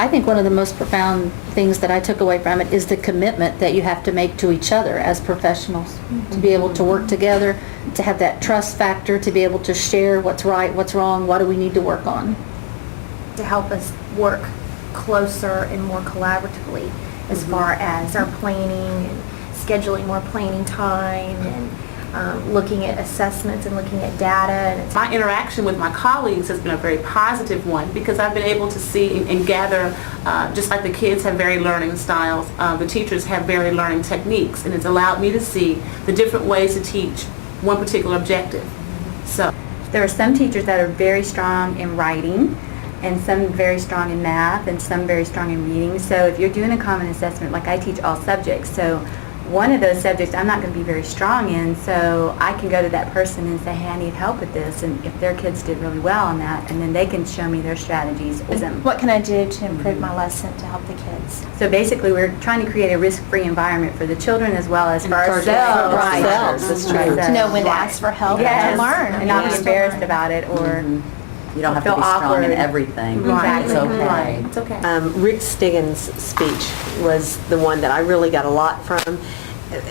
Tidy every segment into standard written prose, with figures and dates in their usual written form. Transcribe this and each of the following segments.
I think one of the most profound things that I took away from it is the commitment that you have to make to each other as professionals, to be able to work together, to have that trust factor, to be able to share what's right, what's wrong, what do we need to work on. To help us work closer and more collaboratively as far as our planning and scheduling more planning time and looking at assessments and looking at data. And my interaction with my colleagues has been a very positive one because I've been able to see and gather, just like the kids have varied learning styles, the teachers have varied learning techniques, and it's allowed me to see the different ways to teach one particular objective. So there are some teachers that are very strong in writing, and some very strong in math, and some very strong in reading. So if you're doing a common assessment, like I teach all subjects, so one of those subjects I'm not going to be very strong in, so I can go to that person and say, hey, I need help with this, and if their kids did really well on that, and then they can show me their strategies. what can I do to improve my lesson to help the kids? So basically we're trying to create a risk-free environment for the children as well as for ourselves. Right. That's true. To know when to ask for help Yes, and to learn. and not be Yes. embarrassed about it or You don't have to feel be strong awkward. in everything. Right. It's okay. right, it's okay. Rick Stiggins' speech was the one that I really got a lot from,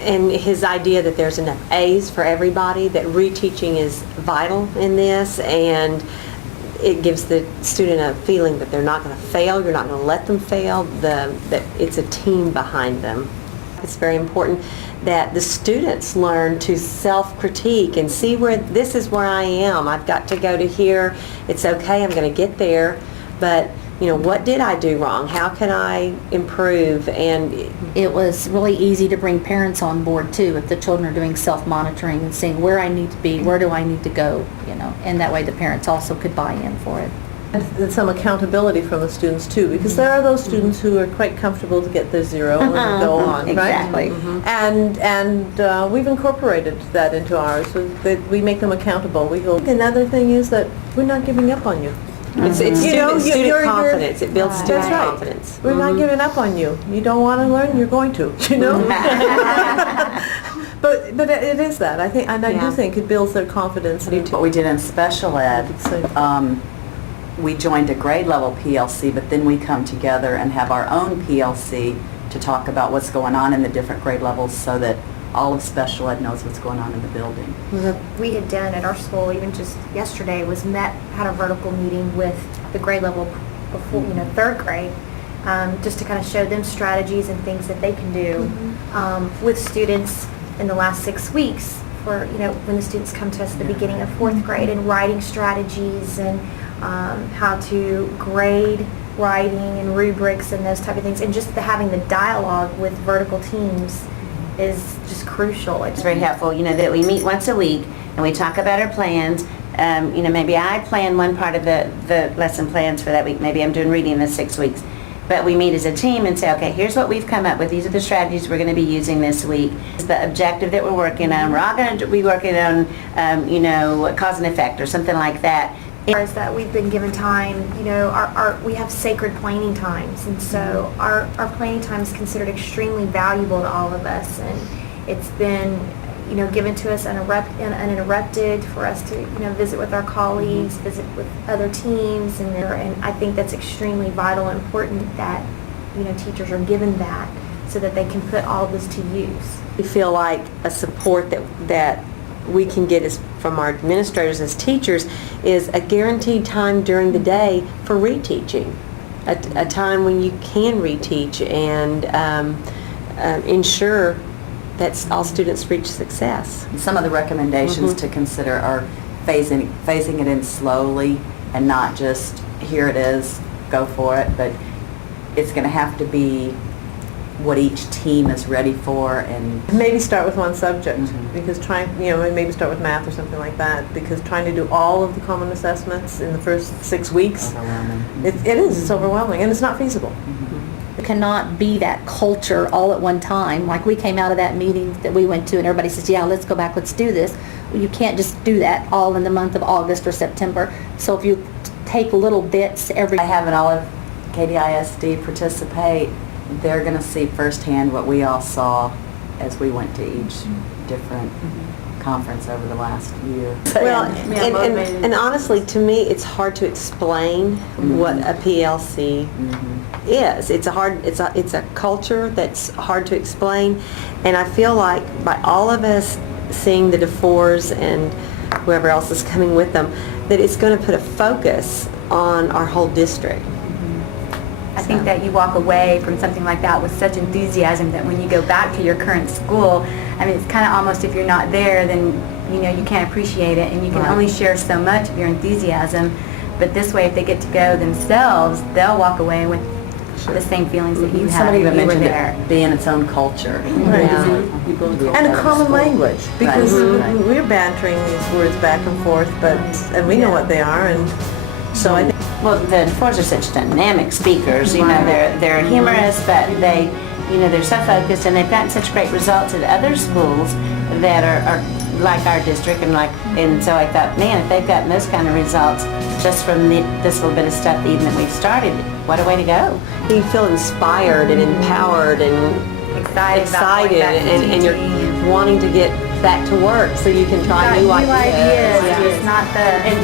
and his idea that there's enough A's for everybody, that reteaching is vital in this, and it gives the student a feeling that they're not going to fail, you're not going to let them fail, that it's a team behind them. It's very important that the students learn to self-critique and see where this is where I am. I've got to go to here. It's okay, I'm going to get there, but what did I do wrong? How can I improve? And It was really easy to bring parents on board too if the children are doing self-monitoring and seeing where I need to be, where do I need to go, and that way the parents also could buy in for it. And some accountability from the students too, because there are those students who are quite comfortable to get their 0 and go on, right? Exactly. And we've incorporated that into ours, so that we make them accountable. We go. Another thing is that we're not giving up on you. it's student confidence. It builds student That's right. confidence. We're not giving up on you. You don't want to learn, you're going to, But it is that, I think, and I do think it builds their confidence. What we did in special ed, we joined a grade level PLC, but then we come together and have our own PLC to talk about what's going on in the different grade levels so that all of special ed knows what's going on in the building. We had done at our school, even just yesterday, had a vertical meeting with the grade level before, third grade, just to kind of show them strategies and things that they can do with students in the last 6 weeks for, when the students come to us at the beginning of fourth grade, and writing strategies and how to grade writing and rubrics and those type of things, and just having the dialogue with vertical teams is just crucial. It's very helpful, that we meet once a week and we talk about our plans. Maybe I plan one part of the lesson plans for that week. Maybe I'm doing reading in the 6 weeks. But we meet as a team and say, okay, here's what we've come up with. These are the strategies we're going to be using this week. It's the objective that we're working on. We're all going to be working on, cause and effect or something like that. Is that we've been given time, we have sacred planning times, and so our planning time is considered extremely valuable to all of us, and it's been given to us uninterrupted for us to visit with our colleagues, visit with other teams, and I think that's extremely vital and important that teachers are given that so that they can put all of this to use. We feel like a support that we can get from our administrators as teachers is a guaranteed time during the day for reteaching, a time when you can reteach and ensure that all students reach success. Some of the recommendations to consider are phasing it in slowly and not just here it is, go for it, but it's going to have to be what each team is ready for, and Maybe start with one subject, because maybe start with math or something like that, because trying to do all of the common assessments in the first 6 weeks, overwhelming. it's overwhelming, and it's not feasible. It cannot be that culture all at one time. Like we came out of that meeting that we went to and everybody says, yeah, let's go back, let's do this. Well, you can't just do that all in the month of August or September. So if you take little bits I having all of KDISD participate, they're going to see firsthand what we all saw as we went to each different conference over the last year. Well, Yeah, motivated. and honestly, to me, it's hard to explain what a PLC is. It's a culture that's hard to explain, and I feel like by all of us seeing the DeFores and whoever else is coming with them, that it's going to put a focus on our whole district. I think that you walk away from something like that with such enthusiasm that when you go back to your current school, I mean, it's kind of almost if you're not there, then you can't appreciate it, and you can only share so much of your enthusiasm. But this way, if they get to go themselves, they'll walk away with the same feelings that you had Somebody when even you were mentioned there. it being its own culture. And a common language, because Right. we're bantering these words back and forth, and we know what they are, and so I think Well, the DeFores are such dynamic speakers, you know, they're humorous, but they, they're so focused, and they've gotten such great results at other schools that are like our district, and so I thought, man, if they've gotten those kind of results just from this little bit of stuff even that we've started, what a way to go. You feel inspired and empowered and Excited about going back to and you're teaching. wanting to get back to work so you can try new ideas. It's not the... And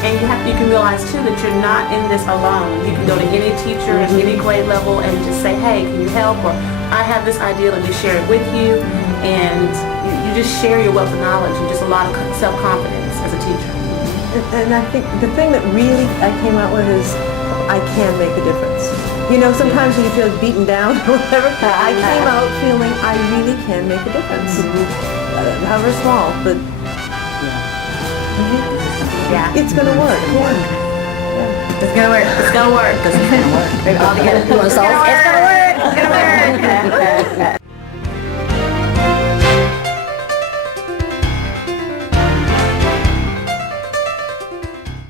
you can realize too that you're not in this alone. You can go to any teacher at any grade level and just say, hey, can you help? Or I have this idea, let me share it with you. And you just share your wealth of knowledge and just a lot of self-confidence as a teacher. And I think the thing that really I came out with is I can make a difference. Sometimes when you feel beaten down or whatever, I came out feeling I really can make a difference. However small, but it's going to work. It's gonna work. It's gonna work. All together. You want to solve? It's gonna work.